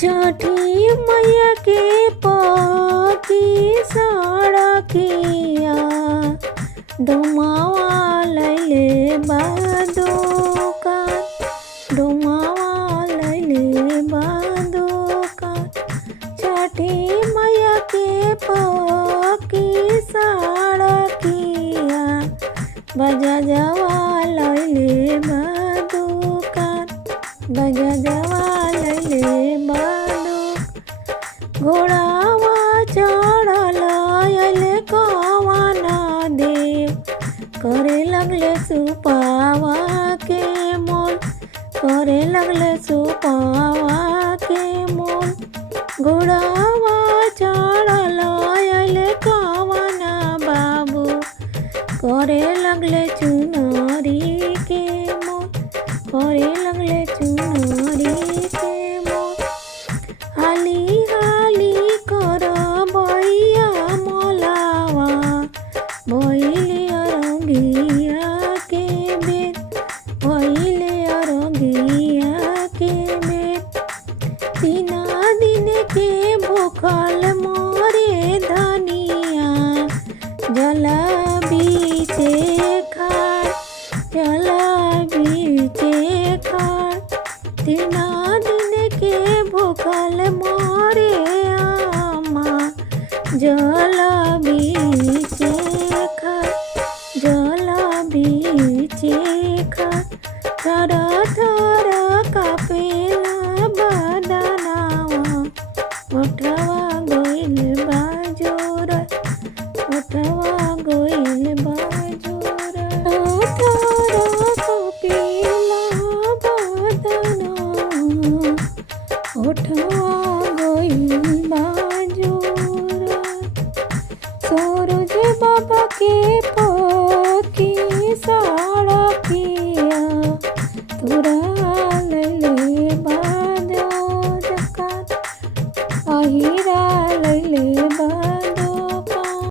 छठी मैया के पकी सड़किया डोमावा लैले बादोका डोमावा लैले बादोका छठी मैया के पकी सड़किया बजा जवा लैले बादोका बजा जवा लैले घोड़ावा चढ़ल अइले कवना देव करे लगले सुपावा के मोल करे लगले सुपावा के मोल घोड़ावा चढ़ल अइले कवना बाबू करे लगले चुनरी के मोल करे लगले चुनरी के मोल हाली हाली कर बैया मोलावा भइले अरंगिया के बेट भइले अरंगिया के बेट तीना दिन के भूखल मोरे धनिया जला बीचे खाड़ जला बीचे खाड़ तीना दिन के भूखल मोरे आमा जल बीचे खाड़ जल बीचे खाड़ थर थर कापेला बदनावा उठवा गइल बाजोर उठवा गइल बाजोर थर कापेला बदनावा उठवा गइल बाजोर सूरज बाबा के पकी सड़किया तुरा लैले बादो जका अहिरा